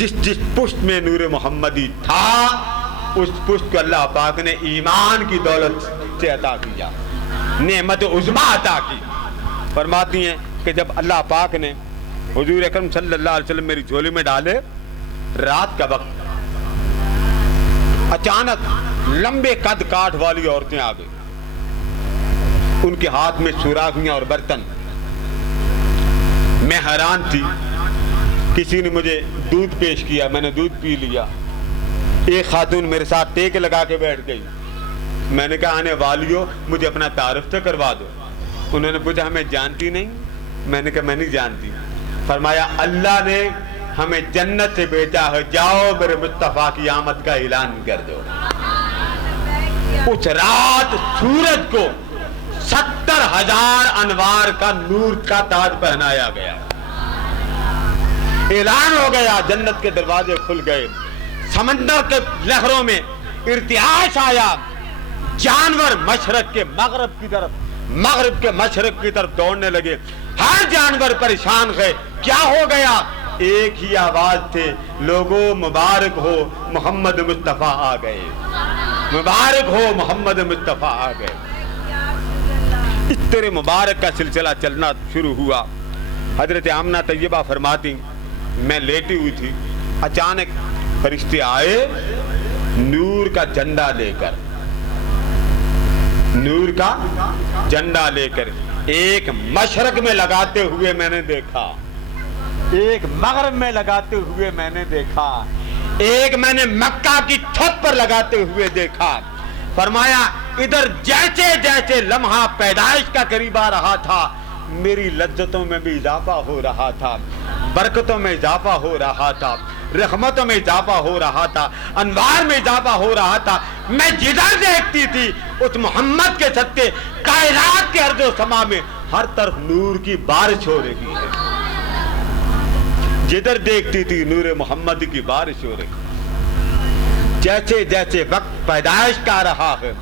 جس جس پشت میں نور محمدی تھا اس پشت کو اللہ پاک نے ایمان کی دولت سے عطا کیا، نعمت عظمیٰ عطا کی۔ فرماتی ہیں کہ جب اللہ پاک نے حضور اکرم صلی اللہ علیہ وسلم میری جھولی میں ڈالے، رات کا وقت، اچانک لمبے قد کاٹ والی عورتیں آ گئی، ان کے ہاتھ میں سوراخیاں اور برتن۔ میں حیران تھی، کسی نے مجھے دودھ پیش کیا، میں نے دودھ پی لیا۔ ایک خاتون میرے ساتھ ٹیک لگا کے بیٹھ گئی، میں نے کہا آنے والیوں مجھے اپنا تعارف تو کروا دو۔ انہوں نے پوچھا ہمیں جانتی نہیں؟ میں نے کہا میں نہیں جانتی۔ فرمایا اللہ نے ہمیں جنت سے بھیجا ہے، جاؤ میرے مصطفیٰ کی آمد کا اعلان کر دو۔ اس رات سورج کو 70,000 انوار کا نور کا تاج پہنایا گیا، اعلان ہو گیا، جنت کے دروازے کھل گئے، سمندر کے لہروں میں ارتعاش آیا، جانور مشرق کے مغرب کی طرف، مغرب کے مشرق کی طرف دوڑنے لگے، ہر جانور پریشان گئے۔ کیا ہو گیا؟ ایک ہی آواز تھے، لوگوں مبارک ہو محمد مصطفیٰ آ گئے، مبارک ہو محمد مصطفیٰ آ گئے۔ اس طرح مبارک کا سلسلہ چلنا شروع ہوا۔ حضرت آمنہ طیبہ فرماتی میں لیٹی ہوئی تھی، اچانک فرشتے آئے نور کا جھنڈا لے کر، نور کا جھنڈا لے کر، ایک مشرق میں لگاتے ہوئے میں نے دیکھا، ایک مغرب میں لگاتے ہوئے میں نے دیکھا، ایک میں نے مکہ کی چھت پر لگاتے ہوئے دیکھا۔ فرمایا ادھر جیسے جیسے لمحہ پیدائش کا قریب آ رہا تھا، میری لذتوں میں بھی اضافہ ہو رہا تھا، برکتوں میں اضافہ ہو رہا تھا، رحمتوں میں اضافہ ہو رہا تھا، انوار میں اضافہ ہو رہا تھا۔ میں جدھر دیکھتی تھی اس محمد کے صدقے کائنات کے ارض و سما میں ہر طرف نور کی بارش ہو رہی ہے، جدھر دیکھتی تھی نور محمد کی بارش ہو رہی۔ جیسے جیسے وقت پیدائش کا آ رہا ہے،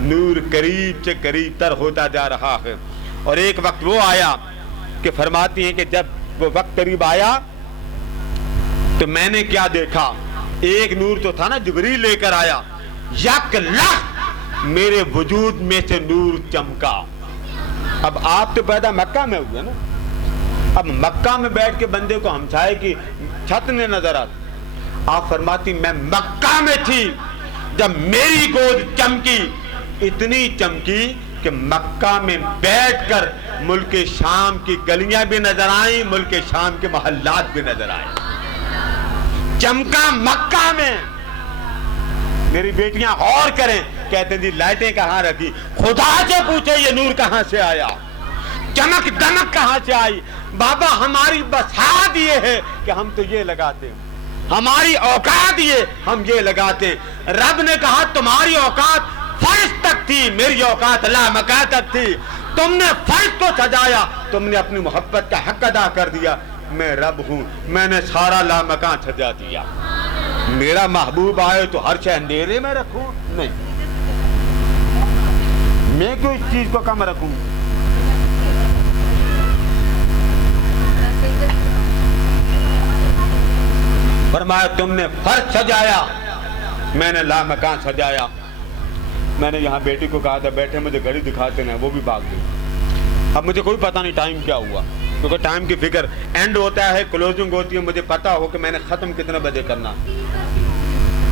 نور قریب سے قریب تر ہوتا جا رہا ہے۔ اور ایک وقت وہ آیا کہ فرماتی ہیں کہ جب وہ وقت قریب آیا تو میں نے کیا دیکھا، ایک نور تو تھا نا جبریل لے کر آیا، یک لخت میرے وجود میں سے نور چمکا۔ اب آپ تو پیدا مکہ میں ہوئے نا، اب مکہ میں بیٹھ کے بندے کو ہمسائے کی چھت نے نظر آتی۔ آپ فرماتی میں مکہ میں تھی جب میری گود چمکی، اتنی چمکی کہ مکہ میں بیٹھ کر ملک شام کی گلیاں بھی نظر آئیں، ملک شام کے محلات بھی نظر آئیں، چمکا مکہ میں۔ میری بیٹیاں غور کریں، کہتے ہیں جی لائٹیں کہاں رکھی؟ خدا سے پوچھے یہ نور کہاں سے آیا، چمک دمک کہاں سے آئی؟ بابا ہماری بساط یہ ہے کہ ہم تو یہ لگاتے ہیں، ہماری اوقات یہ ہم یہ لگاتے ہیں۔ رب نے کہا تمہاری اوقات فرش تک تھی، میری اوقات لامکان تک تھی، تم نے فرش کو سجایا، تم نے اپنی محبت کا حق ادا کر دیا۔ میں رب ہوں، میں نے سارا لامکان سجا دیا۔ میرا محبوب آئے تو ہر شے اندھیرے میں رکھوں؟ نہیں، میں کیوں اس چیز کو کم رکھوں؟ فرمایا تم نے فرش سجایا، میں نے لامکان سجایا۔ میں نے یہاں بیٹی کو کہا تھا بیٹھے مجھے گھڑی دکھاتے ہیں، وہ بھی بھاگ گئی۔ اب مجھے کوئی پتہ نہیں ٹائم کیا ہوا، کیونکہ ٹائم کی فکر، اینڈ ہوتا ہے کلوزنگ ہوتی ہے، مجھے پتا ہو کہ میں نے ختم کتنے بجے کرنا،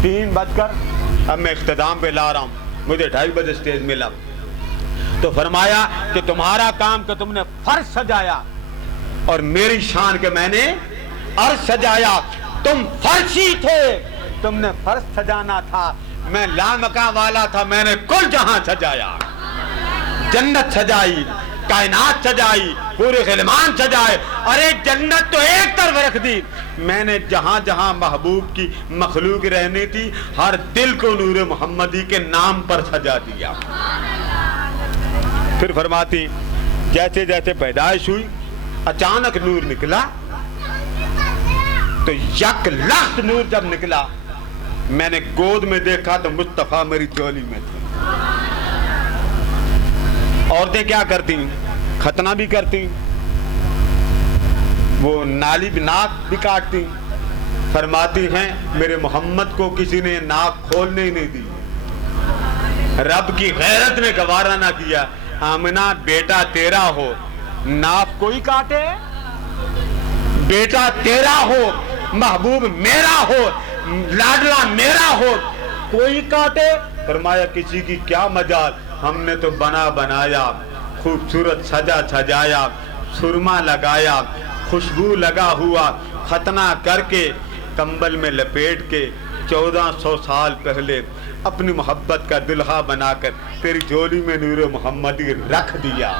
3 بج کر اب میں اختتام پہ لا رہا ہوں، مجھے 2:30 بجے سٹیج ملا۔ تو فرمایا کہ تمہارا کام کہ تم نے فرش سجایا، اور میری شان کہ میں نے عرش سجایا۔ تم فرشی تھے، تم نے فرش سجانا تھا، میں لامکاں والا تھا، میں نے کل جہاں سجایا، جنت سجائی، کائنات سجائی، پورے غلمان سجائے۔ ارے جنت تو ایک طرف رکھ دی، میں نے جہاں جہاں محبوب کی مخلوق رہنی تھی ہر دل کو نور محمدی کے نام پر سجا دیا۔ پھر فرماتی جیسے جیسے پیدائش ہوئی اچانک نور نکلا، تو یک لخت نور جب نکلا میں نے گود میں دیکھا تو مصطفیٰ میری جولی میں تھے۔ عورتیں کیا کرتی، ختنہ بھی کرتی، وہ نالی بھی ناک بھی کاٹتی، فرماتی ہیں میرے محمد کو کسی نے ناک کھولنے ہی نہیں دی، رب کی غیرت نے گوارا نہ کیا، آمنہ بیٹا تیرا ہو ناک کوئی کاٹے، بیٹا تیرا ہو محبوب میرا ہو لاڈلا میرا ہو کوئی کاٹے؟ فرمایا کسی کی کیا مجال، ہم نے تو بنا بنایا، خوبصورت سجا سجایا، سرما لگایا، خوشبو لگا ہوا، ختنہ کر کے کمبل میں لپیٹ کے 1400 سال پہلے اپنی محبت کا دلہا بنا کر تیری جھولی میں نور محمدی رکھ دیا۔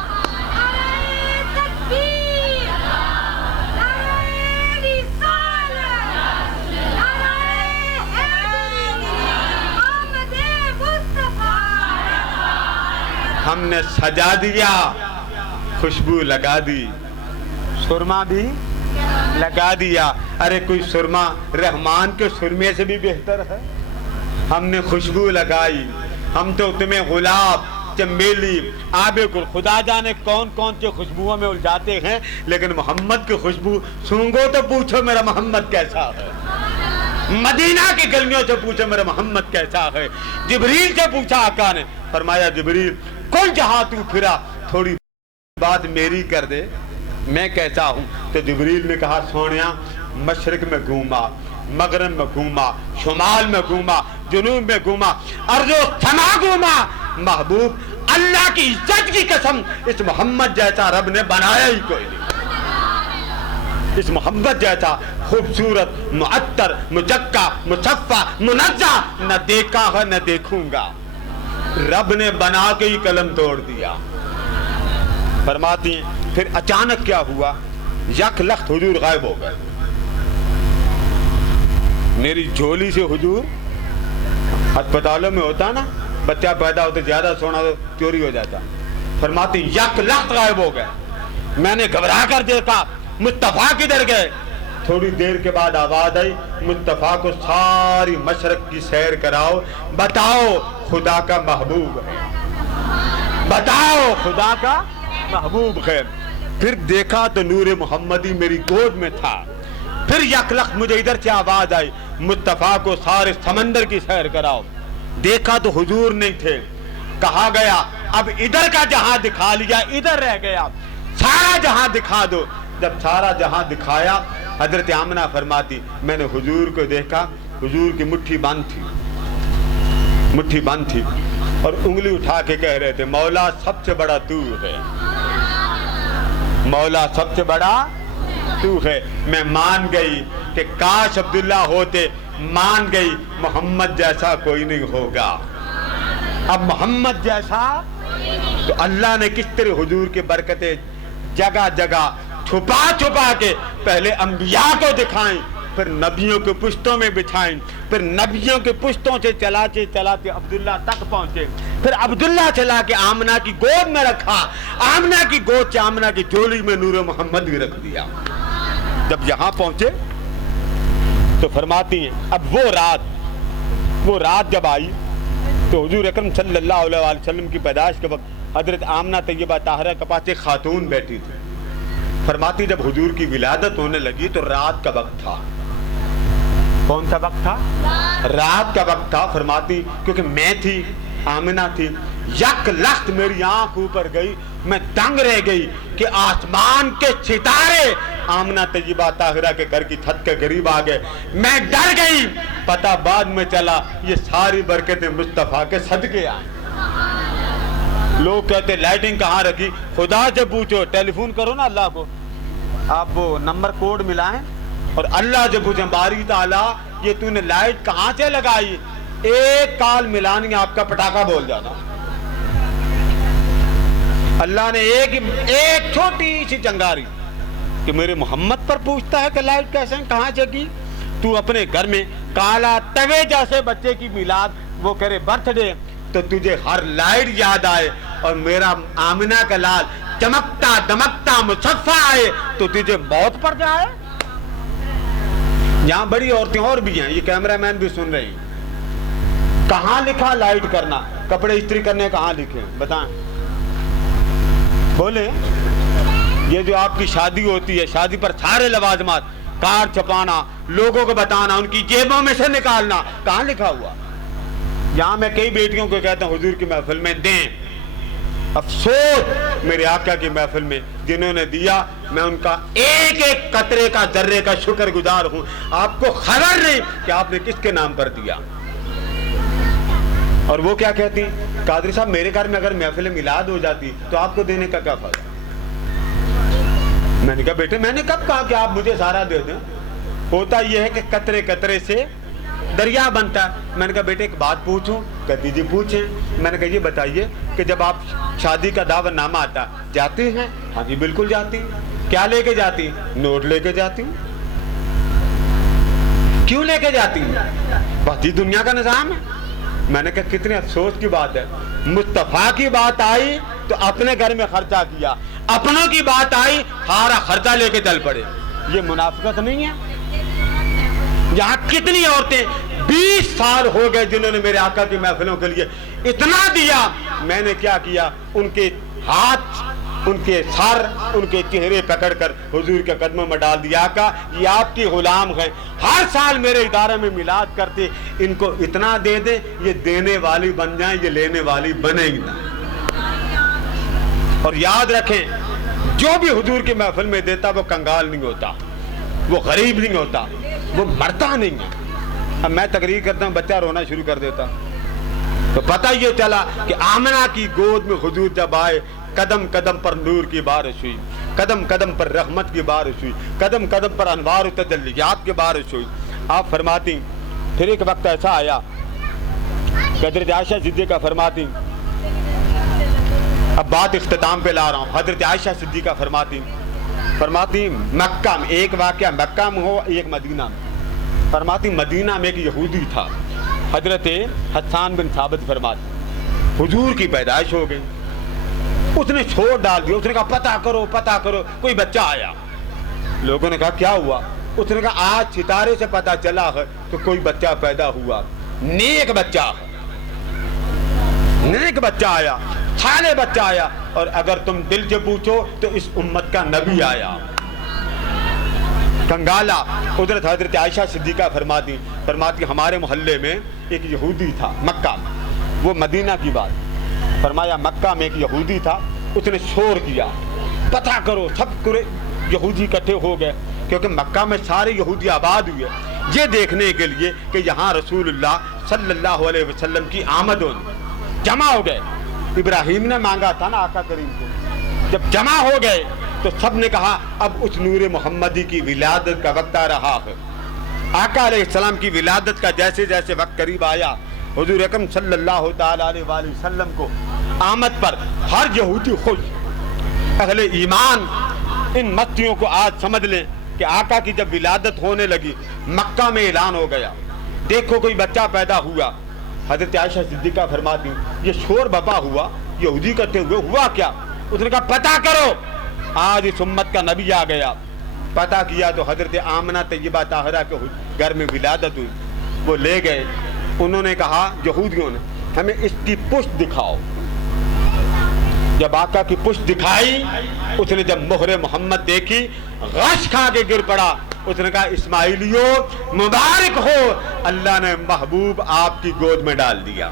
ہم نے سجا دیا، خوشبو لگا دی، سرما بھی لگا دیا۔ ارے کوئی سرما رحمان کے سرمے سے بھی بہتر ہے؟ ہم نے خوشبو لگائی، ہم تو تمہیں گلاب، چمیلی، آب گل خدا جانے کون کون سے خوشبوؤں میں الجھاتے ہیں، لیکن محمد کی خوشبو سونگو تو پوچھو میرا محمد کیسا ہے، مدینہ کی گلیوں سے پوچھو میرا محمد کیسا ہے۔ جبریل سے پوچھا آقا نے، فرمایا جبریل کل جہاں تو پھرا تھوڑی بات میری کر دے، میں کیسا ہوں؟ تو جبریل نے کہا سونیا مشرق میں گھوما، مغرب میں گھوما، شمال میں گھوما، جنوب میں گھوما، ارض و سما گھوما، محبوب اللہ کی عزت کی قسم اس محمد جیسا رب نے بنایا ہی کوئی نہیں، اس محمد جیسا خوبصورت معطر مزکا مصفا منزہ نہ دیکھا ہے نہ دیکھوں گا، رب نے بنا کے ہی قلم توڑ دیا۔ فرماتی ہیں پھر اچانک کیا ہوا، یک لخت حضور غائب ہو گئے، میری جھولی سے حضور، ہسپتالوں میں ہوتا نا بچہ پیدا ہوتا زیادہ سونا تو چوری ہو جاتا، فرماتی یک لخت غائب ہو گئے، میں نے گھبرا کر دیکھا مصطفیٰ کدھر گئے؟ تھوڑی دیر کے بعد آواز آئی مصطفیٰ کو ساری مشرق کی سیر کراؤ، بتاؤ خدا کا محبوب ہے، بتاؤ خدا کا محبوب ہے۔ پھر دیکھا تو نور محمدی میری گود میں تھا، پھر یک لخت مجھے ادھر سے آواز آئی مصطفیٰ کو سارے سمندر کی سیر کراؤ، دیکھا تو حضور نہیں تھے، کہا گیا اب ادھر کا جہاں دکھا لیا ادھر رہ گیا، سارا جہاں دکھا دو۔ جب سارا جہاں دکھایا حضرت آمنہ فرماتی میں نے حضور کو دیکھا، حضور کی مٹھی بند تھی، مٹھی بند تھی اور انگلی اٹھا کے کہہ رہے تھے مولا سب سے بڑا تو ہے، مولا سب سے بڑا تو ہے۔ میں مان گئی کہ کاش عبداللہ ہوتے، مان گئی محمد جیسا کوئی نہیں ہوگا، اب محمد جیسا۔ تو اللہ نے کس طرح حضور کی برکتیں جگہ جگہ چھپا چھپا کے پہلے انبیاء کو دکھائیں، پھر نبیوں کے پشتوں میں بچھائیں، پھر نبیوں کے پشتوں سے چلاتے چلاتے عبداللہ تک پہنچے، پھر عبداللہ چلا کے آمنہ کی گود میں رکھا، آمنہ کی گود سے آمنہ کی جھولی میں نور محمد بھی رکھ دیا۔ جب یہاں پہنچے تو فرماتی ہیں اب وہ رات جب آئی تو حضور اکرم صلی اللہ علیہ وسلم کی پیدائش کے وقت حضرت آمنہ طیبہ طاہرہ کے پاس ایک خاتون بیٹھی تھی۔ فرماتی جب حضور کی ولادت ہونے لگی تو رات کا وقت تھا۔ کون سا وقت تھا؟ رات کا وقت تھا۔ فرماتی کیونکہ میں تھی، آمنہ تھی، یک لخت میری آنکھ اوپر گئی، میں دنگ رہ گئی کہ آسمان کے ستارے آمنہ طیبہ طاہرہ کے گھر کی چھت کے قریب آ گئے، میں ڈر گئی۔ پتہ بعد میں چلا یہ ساری برکتیں مصطفیٰ کے صدقے آئیں۔ لوگ کہتے لائٹنگ کہاں رکھی؟ خدا سے پوچھو، ٹیلی فون کرو نا اللہ کو، آپ وہ نمبر کوڈ ملائیں اور اللہ سے پوچھیں باری تعالیٰ یہ تو نے لائٹ کہاں سے لگائی؟ ایک کال ملانی آپ کا پٹاخہ بول جانا۔ اللہ نے ایک چھوٹی سی چنگاری کہ میرے محمد پر پوچھتا ہے کہ لائٹ کیسے کہاں سے کی؟ تو اپنے گھر میں کالا توے جیسے بچے کی میلاد وہ کرے برتھ ڈے تو تجھے ہر لائٹ یاد آئے، اور میرا آمنہ کا لال چمکتا دمکتا مصفا آئے تو تجھے موت پر جائے۔ یہاں بڑی عورتیں اور بھی ہیں، یہ کیمرہ مین بھی سن رہے ہیں۔ کہاں لکھا لائٹ کرنا؟ کپڑے استری کرنے کہاں لکھے؟ بتائیں، بولے۔ یہ جو آپ کی شادی ہوتی ہے، شادی پر سارے لوازمات کارڈ چھپانا, لوگوں کو بتانا, ان کی جیبوں میں سے نکالنا, کہاں لکھا ہوا؟ یہاں میں کئی بیٹیوں کو کہتا ہوں حضور کی محفل میں دیں. افسوس میرے آقا کی محفل میں جنہوں نے دیا, میں ان کا ایک ایک قطرے کا ذرے کا شکر گزار ہوں. آپ کو خبر نہیں کہ آپ نے کس کے نام پر دیا. اور وہ کیا کہتی, قادری صاحب میرے گھر میں اگر محفل میلاد ہو جاتی تو آپ کو دینے کا کیا فائدہ؟ میں نے کہا بیٹے میں نے کب کہا کہ آپ مجھے سارا دے دیں؟ ہوتا یہ ہے کہ قطرے قطرے سے دریا بنتا ہے. میں نے کہا بیٹے ایک بات پوچھوں؟ کہتی جی پوچھیں. میں نے کہا یہ بتائیے کہ جب آپ شادی کا دعوت نامہ آتا جاتے ہیں؟ ہاں جی بالکل جاتی. کیا لے کے جاتی؟ نوٹ لے کے جاتی. کیوں لے کے جاتی؟ بہت دنیا کا نظام ہے. میں نے کہا کتنے افسوس کی بات ہے, مصطفیٰ کی بات آئی تو اپنے گھر میں خرچہ کیا, اپنوں کی بات آئی سارا خرچہ لے کے چل پڑے. یہ منافقت نہیں ہے؟ یہاں کتنی عورتیں 20 سال ہو گئے جنہوں نے میرے آقا کی محفلوں کے لیے اتنا دیا. میں نے کیا کیا, ان کے ہاتھ, ان کے سر, ان کے چہرے پکڑ کر حضور کے قدموں میں ڈال دیا. آقا یہ آپ کی غلام ہیں, ہر سال میرے ادارے میں میلاد کرتے, ان کو اتنا دے دیں یہ دینے والی بن جائیں, یہ لینے والی بنے ہی نہ. اور یاد رکھیں جو بھی حضور کی محفل میں دیتا وہ کنگال نہیں ہوتا, وہ غریب نہیں ہوتا, وہ مرتا نہیں ہے. اب میں تقریر کرتا ہوں بچہ رونا شروع کر دیتا, تو پتہ یہ چلا کہ آمنہ کی گود میں حضور جب آئے, قدم قدم پر نور کی بارش ہوئی, قدم قدم پر رحمت کی بارش ہوئی, قدم قدم پر انوار و تجلیات کی بارش ہوئی. آپ فرماتی پھر ایک وقت ایسا آیا, حضرت عائشہ صدیقہ فرماتی, اب بات اختتام پہ لا رہا ہوں, حضرت عائشہ صدیقہ فرماتی مکہ میں, ایک واقعہ مکہ میں ہو ایک مدینہ میں. فرماتی مدینہ میں ایک یہودی تھا, حضرت حسان بن ثابت فرماتی حضور کی پیدائش ہو گئی, اس نے چھوڑ ڈال دیا. اس نے کہا پتہ کرو کوئی بچہ آیا. لوگوں نے کہا کیا ہوا؟ اس نے کہا آج ستارے سے پتہ چلا ہے کہ کوئی بچہ پیدا ہوا, نیک بچہ آیا, صالح بچہ آیا, اور اگر تم دل سے پوچھو تو اس امت کا نبی آیا. کنگالا. حضرت عائشہ صدیقہ فرماتی ہمارے محلے میں ایک یہودی تھا مکہ میں, وہ مدینہ کی بات. فرمایا مکہ میں ایک یہودی تھا, اس نے شور کیا پتہ کرو. سب یہودی اکٹھے ہو گئے کیونکہ مکہ میں سارے یہودی آباد ہوئے یہ دیکھنے کے لیے کہ یہاں رسول اللہ صلی اللہ علیہ وسلم کی آمد ہونی. جمع ہو گئے. ابراہیم نے مانگا تھا نا آقا کریم کو. جب جمع ہو گئے تو سب نے کہا اب اس نور محمدی کی ولادت کا وقت آ رہا ہے. آقا علیہ السلام کی ولادت کا جیسے جیسے وقت قریب آیا, حضور اکرم صلی اللہ تعالیٰ علیہ وآلہ وسلم کو آمد پر ہر یہودی خوش. اہل ایمان ان مستیوں کو آج سمجھ لیں کہ آقا کی جب ولادت ہونے لگی مکہ میں اعلان ہو گیا, دیکھو کوئی بچہ پیدا ہوا. حضرت عائشہ صدیقہ فرماتی یہ شور بپا ہوا, یہودی اکٹھے ہوئے, ہوا کیا؟ اس نے کہا پتہ کرو, آج اس امت کا نبی آ گیا. پتہ کیا تو حضرت آمنہ طیبہ طاہرہ کے گھر میں ولادت ہوئی. وہ لے گئے, انہوں نے کہا یہودیوں نے ہمیں اس کی پشت دکھاؤ. جب آقا کی پشت دکھائی, اس نے جب مہر محمد دیکھی غش کھا کے گر پڑا. اس نے کہا اسماعیلیوں مبارک ہو, اللہ نے محبوب آپ کی گود میں ڈال دیا.